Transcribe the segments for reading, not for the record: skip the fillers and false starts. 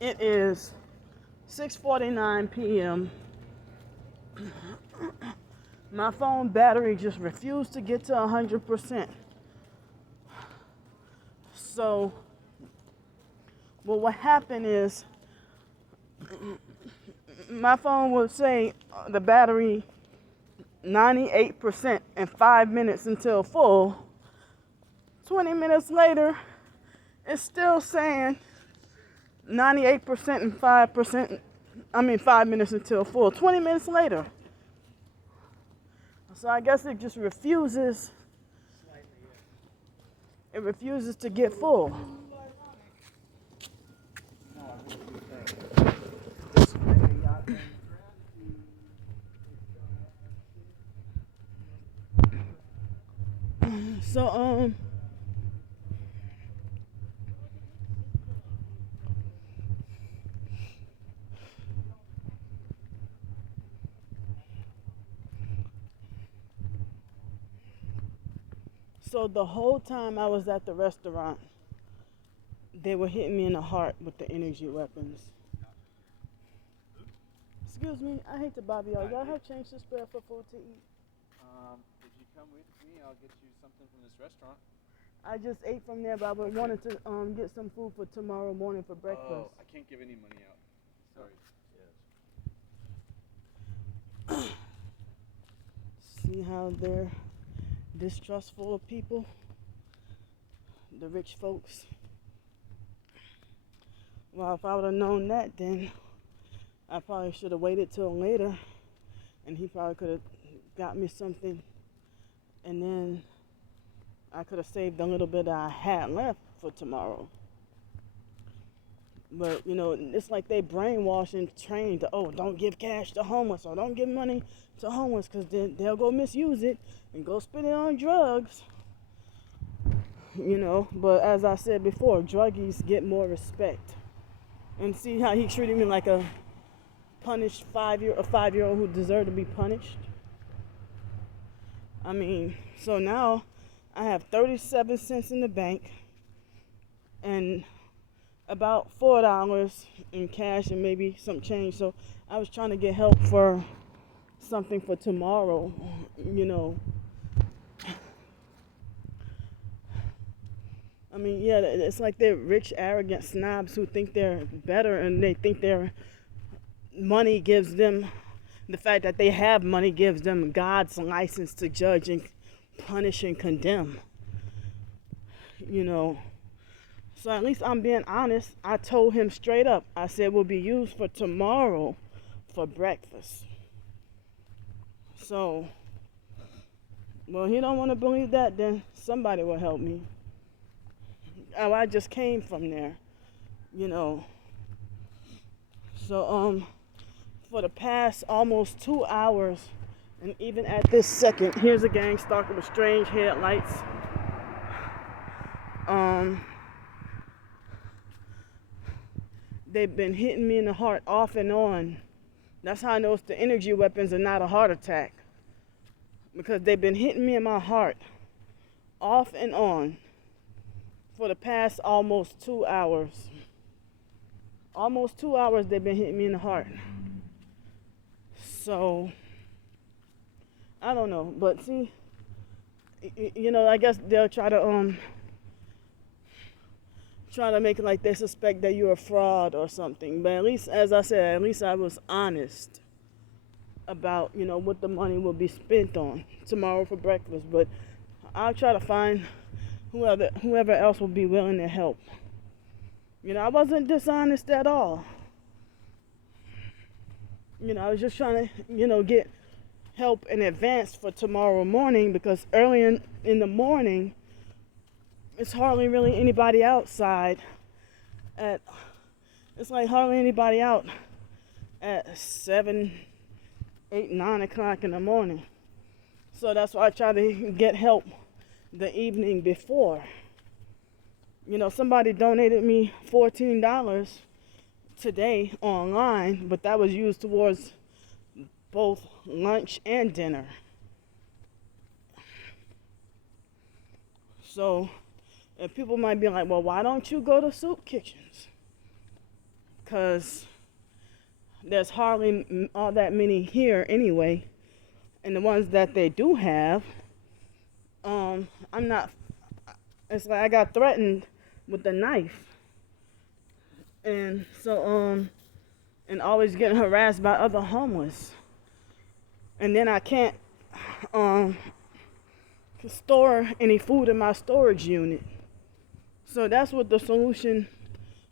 It is 6:49 p.m. My phone battery just refused to get to 100%. So, well, what happened is my phone will say the battery 98% in 5 minutes until full. 20 minutes later, it's still saying 98% and 5 minutes until full. 20 minutes later. So I guess it just refuses. It refuses to get full. So So the whole time I was at the restaurant, they were hitting me in the heart with the energy weapons. Excuse me, I hate to bother y'all. Y'all have change to spare for food to eat? If you come with me, I'll get you something from this restaurant. I just ate from there, but I wanted to get some food for tomorrow morning for breakfast. Oh, I can't give any money out. Sorry. Yes. See how they're distrustful of people? The rich folks. Well, if I would have known that, then I probably should have waited till later, and he probably could have got me something, and then I could have saved the little bit I had left for tomorrow. But, you know, it's like they brainwash and train to, oh, don't give cash to homeless or don't give money to homeless because then they'll go misuse it and go spend it on drugs. You know, but as I said before, druggies get more respect. And see how he treated me like a punished 5-year-old who deserved to be punished. I mean, so now I have 37 cents in the bank and about $4 in cash and maybe some change. So I was trying to get help for something for tomorrow, you know. I mean, yeah, it's like they're rich, arrogant snobs who think they're better and they think their money gives them, the fact that they have money gives them God's license to judge and punish and condemn. You know, so at least I'm being honest. I told him straight up. I said it will be used for tomorrow for breakfast. So, well, he don't want to believe that, then somebody will help me. Oh, I just came from there, you know. So, for the past almost 2 hours, and even at this second, here's a gang stalker with strange headlights. They've been hitting me in the heart off and on. That's how I know it's the energy weapons and not a heart attack. Because they've been hitting me in my heart off and on for the past almost 2 hours. Almost 2 hours they've been hitting me in the heart. So, I don't know. But see, you know, I guess they'll try to make it like they suspect that you're a fraud or something. But at least, as I said, at least I was honest about, you know, what the money will be spent on tomorrow for breakfast. But I'll try to find whoever else will be willing to help. You know, I wasn't dishonest at all. You know, I was just trying to, you know, get help in advance for tomorrow morning because early in the morning, it's hardly really anybody outside it's like hardly anybody out at 7, 8, 9 o'clock in the morning. So that's why I try to get help the evening before. You know, somebody donated me $14 today online, but that was used towards both lunch and dinner. So And people might be like, well, why don't you go to soup kitchens? Because there's hardly all that many here anyway. And the ones that they do have, I'm not, it's like I got threatened with a knife. And so, and always getting harassed by other homeless. And then I can't store any food in my storage unit. So that's what the solution,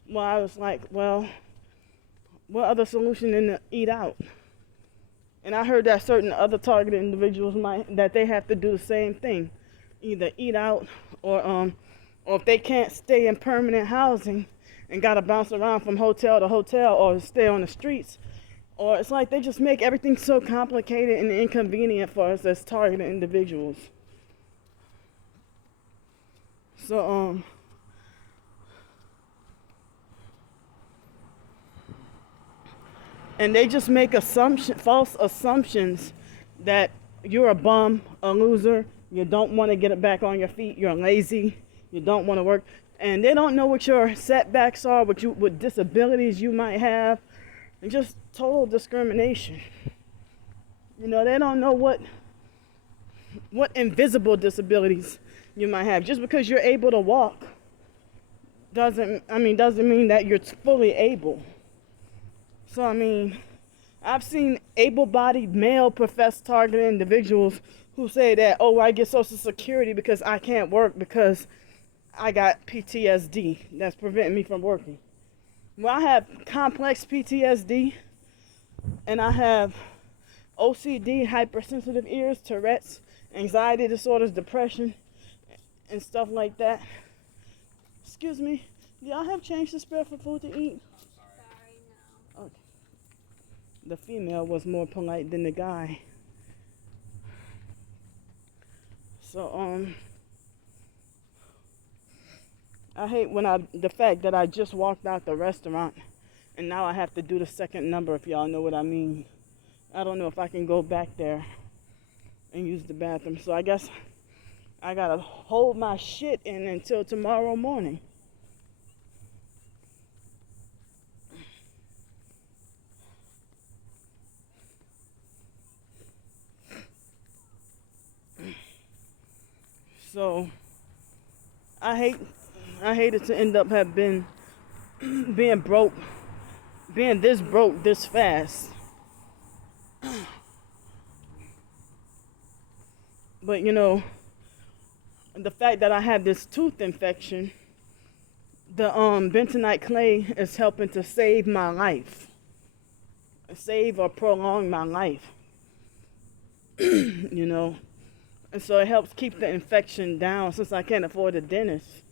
well, I was like, well, what other solution than to eat out? And I heard that certain other targeted individuals that they have to do the same thing. Either eat out or if they can't stay in permanent housing and gotta bounce around from hotel to hotel or stay on the streets, or it's like they just make everything so complicated and inconvenient for us as targeted individuals. So, and they just make false assumptions that you're a bum, a loser, you don't want to get it back on your feet, you're lazy, you don't want to work. And they don't know what your setbacks are, what disabilities you might have, and just total discrimination. You know, they don't know what invisible disabilities you might have. Just because you're able to walk doesn't mean that you're fully able. So, I mean, I've seen able-bodied male professed targeted individuals who say that, oh, I get Social Security because I can't work because I got PTSD that's preventing me from working. Well, I have complex PTSD, and I have OCD, hypersensitive ears, Tourette's, anxiety disorders, depression, and stuff like that. Excuse me, do y'all have change to spare for food to eat? Sorry, no. Okay. The female was more polite than the guy. So, I hate the fact that I just walked out the restaurant and now I have to do the second number, if y'all know what I mean. I don't know if I can go back there and use the bathroom. So I guess I gotta hold my shit in until tomorrow morning. So I hated to end up being broke, being this broke this fast. But you know, the fact that I have this tooth infection, the bentonite clay is helping to save my life, save or prolong my life. You know, and so it helps keep the infection down since I can't afford a dentist.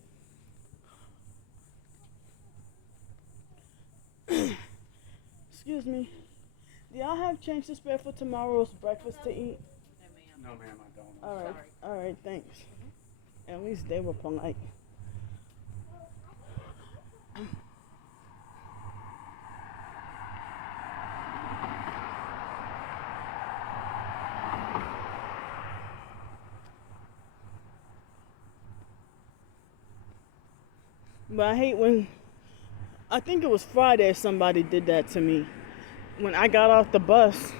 Excuse me. Do y'all have change to spare for tomorrow's breakfast to eat? No, ma'am, I don't. All right. All right, thanks. At least they were polite. But I hate when, I think it was Friday, somebody did that to me. When I got off the bus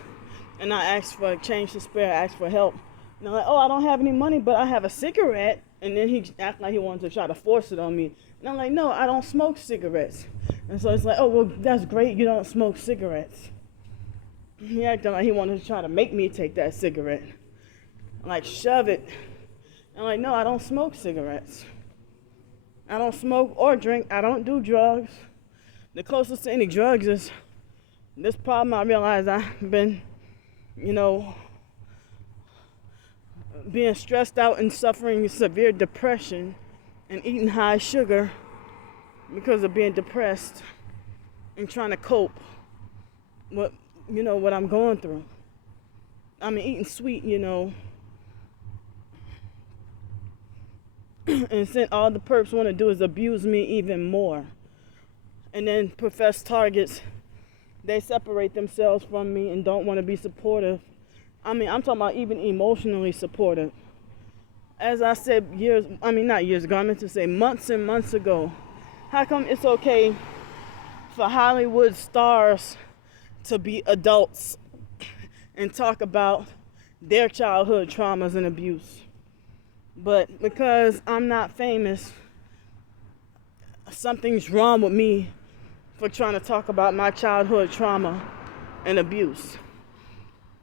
and I asked for change to spare, I asked for help. And I'm like, oh, I don't have any money, but I have a cigarette. And then he acted like he wanted to try to force it on me. And I'm like, no, I don't smoke cigarettes. And so it's like, oh, well, that's great, you don't smoke cigarettes. He acted like he wanted to try to make me take that cigarette. I'm like, shove it. I'm like, no, I don't smoke cigarettes. I don't smoke or drink. I don't do drugs. The closest to any drugs is this problem. I realize I've been, you know, being stressed out and suffering severe depression and eating high sugar because of being depressed and trying to cope with, you know, what I'm going through. I mean, eating sweet, you know. And since all the perps want to do is abuse me even more. And then professed targets, they separate themselves from me and don't want to be supportive. I mean, I'm talking about even emotionally supportive. as I said not years ago, I meant to say months and months ago, how come it's okay for Hollywood stars to be adults and talk about their childhood traumas and abuse? But because I'm not famous, something's wrong with me for trying to talk about my childhood trauma and abuse.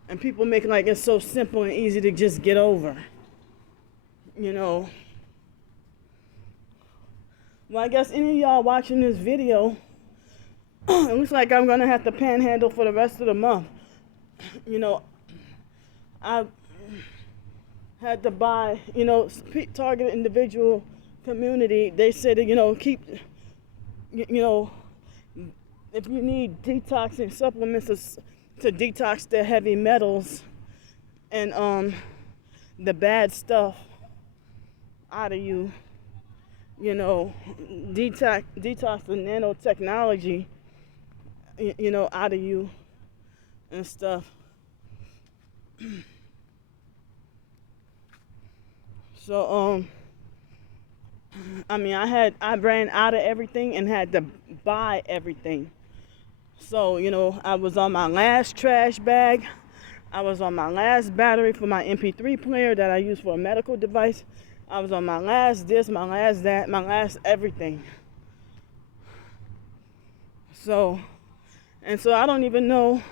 And people make it like it's so simple and easy to just get over. Well, I guess any of y'all watching this video, it looks like I'm gonna have to panhandle for the rest of the month. I had to buy, target individual community. They said that, keep, if you need detoxing supplements to detox the heavy metals and the bad stuff out of you, detox the nanotechnology, out of you and stuff. So, I ran out of everything and had to buy everything. So, I was on my last trash bag. I was on my last battery for my MP3 player that I use for a medical device. I was on my last this, my last that, my last everything. So I don't even know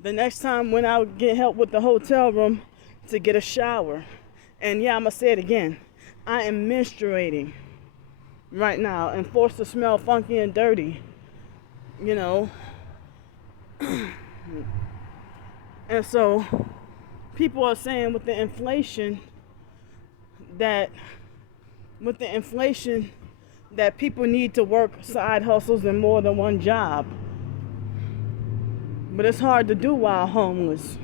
the next time when I would get help with the hotel room to get a shower. And yeah, I'm going to say it again. I am menstruating right now and forced to smell funky and dirty, And so people are saying with the inflation that people need to work side hustles and more than one job. But it's hard to do while homeless.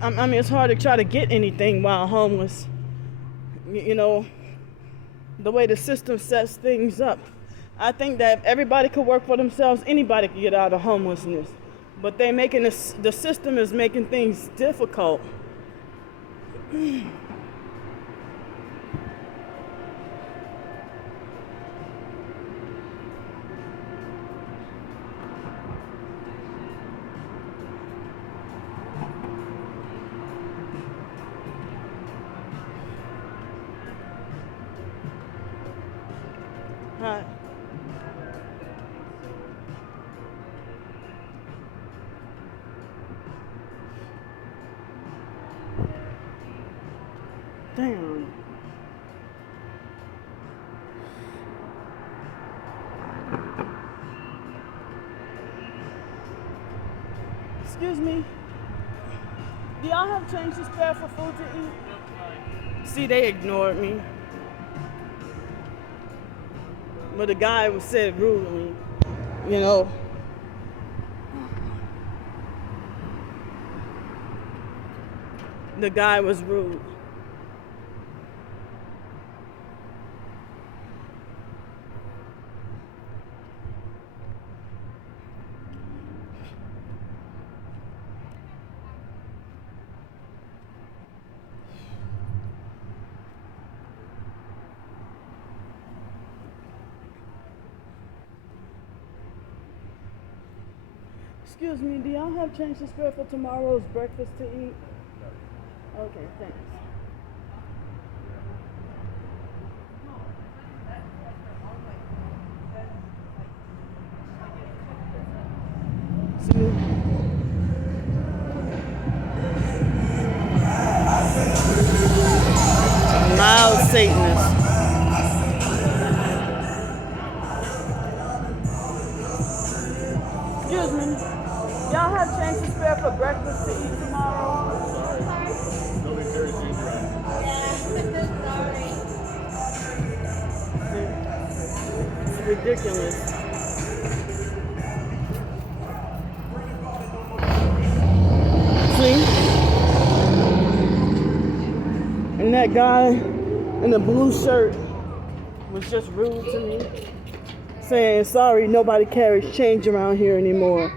It's hard to try to get anything while homeless. The way the system sets things up. I think that if everybody could work for themselves, anybody could get out of homelessness. But the system is making things difficult. Hi. Damn. Excuse me. Do y'all have change to spare for food to eat? See, they ignored me. But the guy said rudely, The guy was rude. Excuse me, do y'all have change to spare for tomorrow's breakfast to eat? No. Okay, thanks. See? Loud Satanist. Excuse me. Y'all have change to spare for breakfast to eat tomorrow? Sorry. Nobody carries ginger ale. Sorry. It's ridiculous. See? And that guy in the blue shirt was just rude to me. Saying, sorry, nobody carries change around here anymore.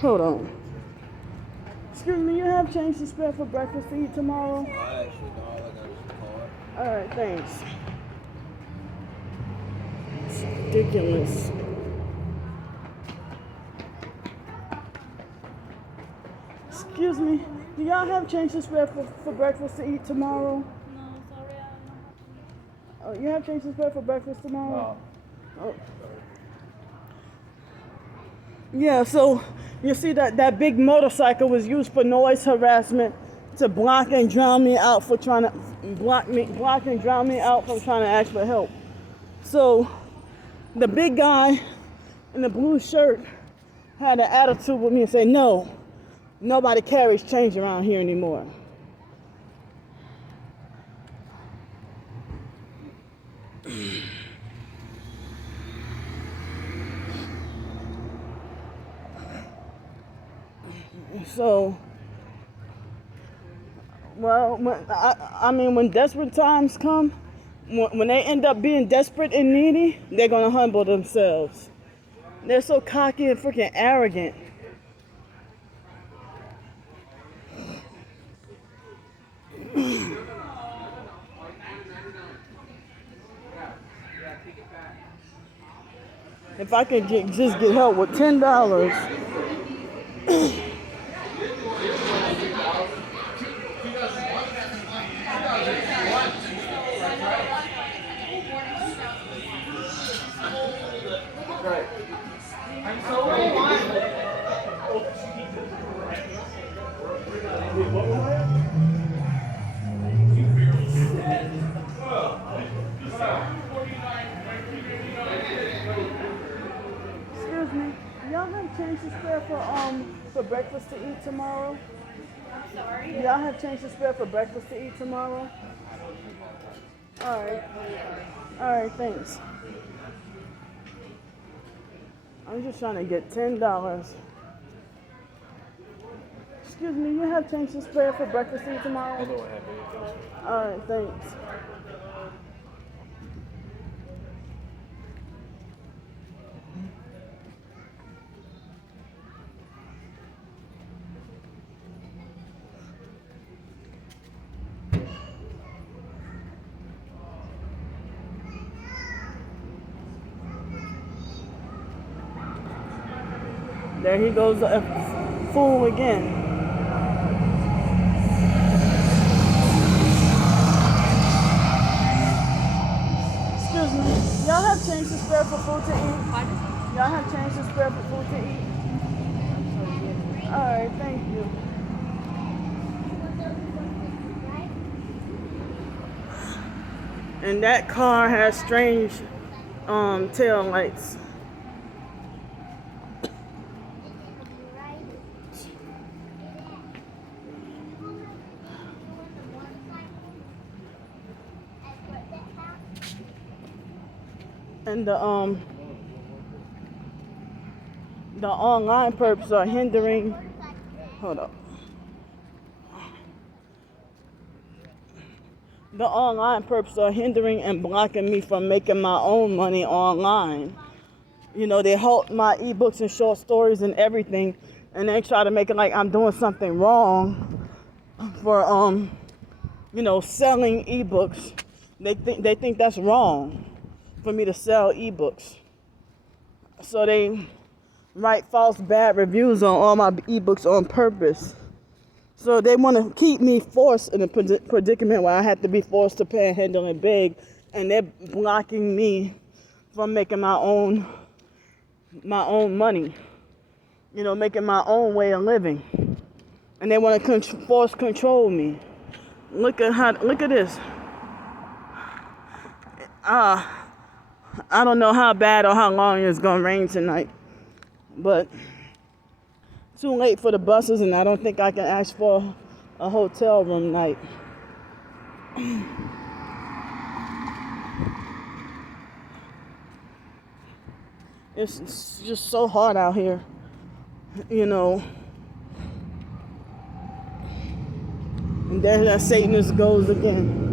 Hold on. Excuse me, you have change to spare for breakfast to eat tomorrow? I actually don't. I got just a call. All right, thanks. It's ridiculous. Excuse me, do y'all have change to spare for breakfast to eat tomorrow? No, sorry, I don't have. Oh, you have change to spare for breakfast tomorrow? Oh. Yeah, so you see that big motorcycle was used for noise harassment to block and drown me out for trying to block and drown me out from trying to ask for help. So the big guy in the blue shirt had an attitude with me and said, no, nobody carries change around here anymore. So, well, when desperate times come, when they end up being desperate and needy, they're gonna humble themselves. They're so cocky and freaking arrogant. If I could just get help with $10. Excuse me, y'all have change to spare for breakfast to eat tomorrow? I'm sorry. Y'all have change to spare for breakfast to eat tomorrow? All right, thanks. I'm just trying to get $10. Excuse me, you have change to spare for breakfast to eat tomorrow? I don't have anything. All right, thanks. There he goes, a fool again. Excuse me, y'all have change to spare for food to eat? Pardon? Y'all have change to spare for food to eat? All right, thank you. And that car has strange tail lights. And the online perps are hindering. Hold up. The online perps are hindering and blocking me from making my own money online. You know, they halt my ebooks and short stories and everything, and they try to make it like I'm doing something wrong for selling ebooks. They think that's wrong for me to sell ebooks. So they write false bad reviews on all my ebooks on purpose. So they want to keep me forced in a predicament where I have to be forced to panhandle and beg, and they're blocking me from making my own money. Making my own way of living. And they want to force control me. Look at this. I don't know how bad or how long it's gonna rain tonight, but too late for the buses, and I don't think I can ask for a hotel room night. It's just so hard out here, And there that Satanist goes again.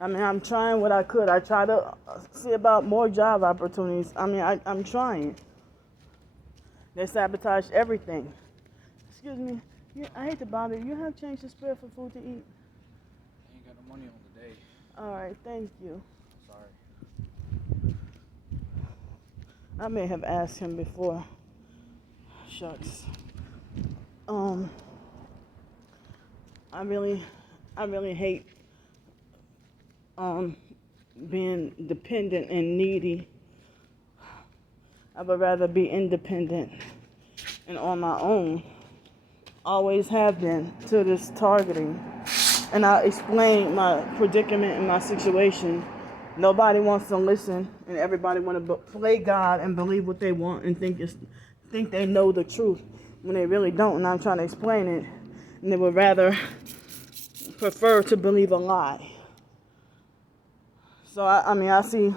I mean, I'm trying what I could. I try to see about more job opportunities. I mean, I'm trying. They sabotage everything. Excuse me. I hate to bother you. You have change to spare for food to eat? I ain't got no money on the day. All right, thank you. Sorry. I may have asked him before. Shucks. I really hate being dependent and needy. I would rather be independent and on my own. Always have been to this targeting. And I explained my predicament and my situation. Nobody wants to listen, and everybody want to play God and believe what they want and think they know the truth when they really don't. And I'm trying to explain it, and they would rather prefer to believe a lie. So I see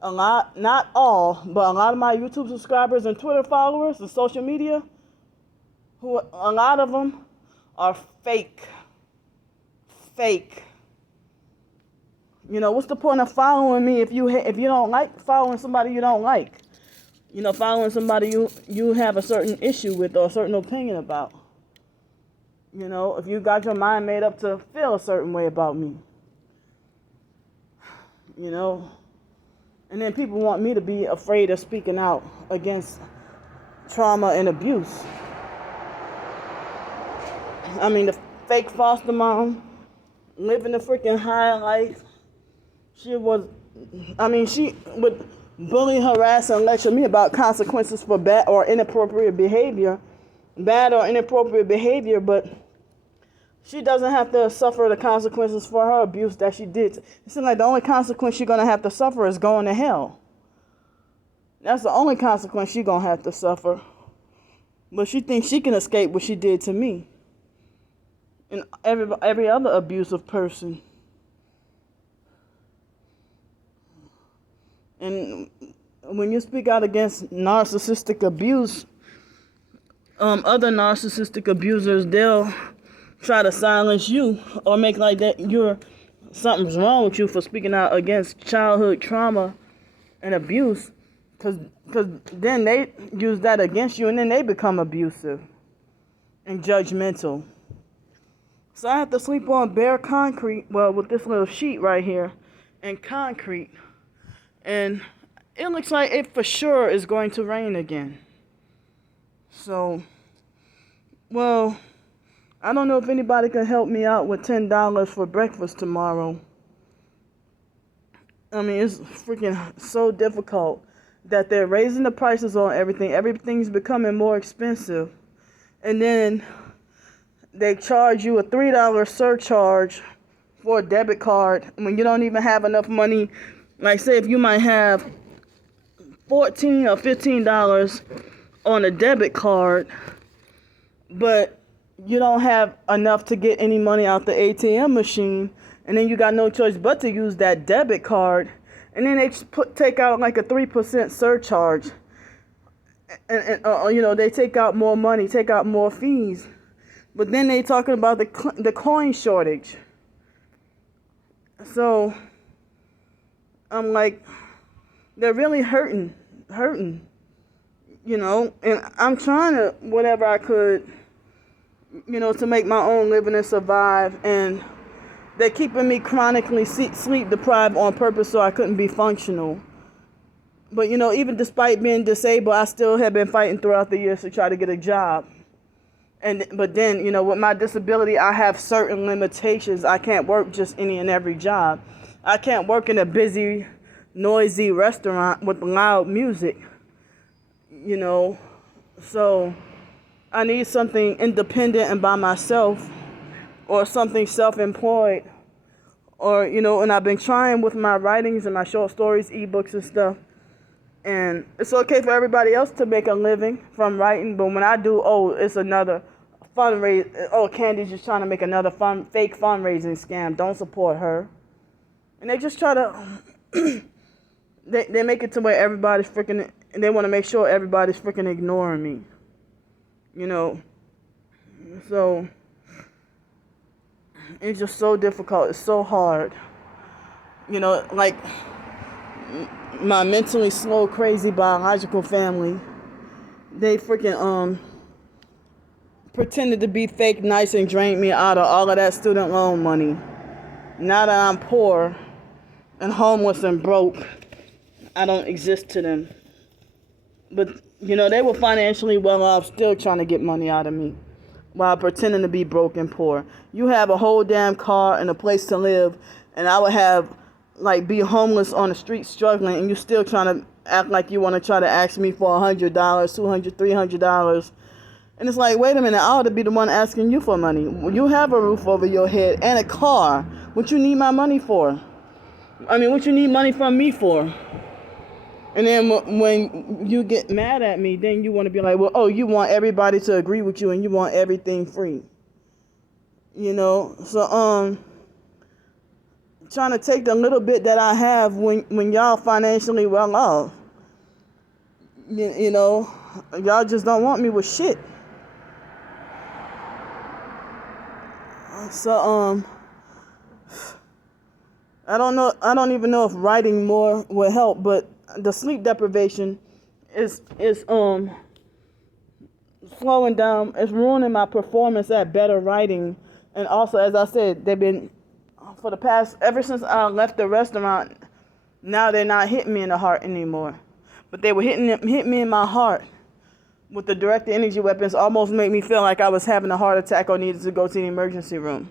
a lot, not all, but a lot of my YouTube subscribers and Twitter followers and social media, who a lot of them are fake. You know, what's the point of following me if you don't like following somebody you don't like? You know, following somebody you have a certain issue with or a certain opinion about. You know, if you got your mind made up to feel a certain way about me. You know, and then people want me to be afraid of speaking out against trauma and abuse. I mean, the fake foster mom living the freaking high life. She would bully, harass, and lecture me about consequences for bad or inappropriate behavior. Bad or inappropriate behavior, but she doesn't have to suffer the consequences for her abuse that she did. It seems like the only consequence she's going to have to suffer is going to hell. That's the only consequence she's going to have to suffer. But she thinks she can escape what she did to me. And every other abusive person. And when you speak out against narcissistic abuse, other narcissistic abusers, they'll try to silence you or make like that something's wrong with you for speaking out against childhood trauma and abuse, because then they use that against you and then they become abusive and judgmental. So I have to sleep on bare concrete, well, with this little sheet right here, and concrete. And it looks like it for sure is going to rain again. So, well, I don't know if anybody can help me out with $10 for breakfast tomorrow. I mean, it's freaking so difficult that they're raising the prices on everything. Everything's becoming more expensive. And then they charge you a $3 surcharge for a debit card when you don't even have enough money. Like, say if you might have $14 or $15 on a debit card, but you don't have enough to get any money out the ATM machine, and then you got no choice but to use that debit card, and then they take out like a 3% surcharge, and you know, they take out more money, take out more fees, but then they talking about the coin shortage. So I'm like, they're really hurting, you know, and I'm trying to whatever I could, you know, to make my own living and survive, and they're keeping me chronically sleep deprived on purpose so I couldn't be functional. But, you know, even despite being disabled, I still have been fighting throughout the years to try to get a job. But then, you know, with my disability, I have certain limitations. I can't work just any and every job. I can't work in a busy, noisy restaurant with loud music, you know. So I need something independent and by myself, or something self-employed, or, you know, and I've been trying with my writings and my short stories, ebooks and stuff. And it's okay for everybody else to make a living from writing, but when I do, it's another fundraiser. Oh, Candy's just trying to make another fake fundraising scam. Don't support her. And they just try to, they make it to where everybody's freaking, and they want to make sure everybody's freaking ignoring me. You know, so it's just so difficult. It's so hard. You know, like my mentally slow, crazy biological family, they freaking pretended to be fake nice and drained me out of all of that student loan money. Now that I'm poor and homeless and broke, I don't exist to them. But, you know, they were financially well off, still trying to get money out of me while pretending to be broke and poor. You have a whole damn car and a place to live, and I would have, like, be homeless on the street struggling, and you still trying to act like you want to try to ask me for $100, $200, $300. And it's like, wait a minute, I ought to be the one asking you for money. You have a roof over your head and a car. What you need my money for? I mean, what you need money from me for? And then when you get mad at me, then you want to be like, well, oh, you want everybody to agree with you and you want everything free. You know, so trying to take the little bit that I have when y'all financially well off. You know, y'all just don't want me with shit. So I don't even know if writing more will help, but the sleep deprivation is slowing down. It's ruining my performance at better writing. And also, as I said, they've been, for the past, ever since I left the restaurant, now they're not hitting me in the heart anymore. But they were hit me in my heart with the direct energy weapons, almost made me feel like I was having a heart attack or needed to go to the emergency room.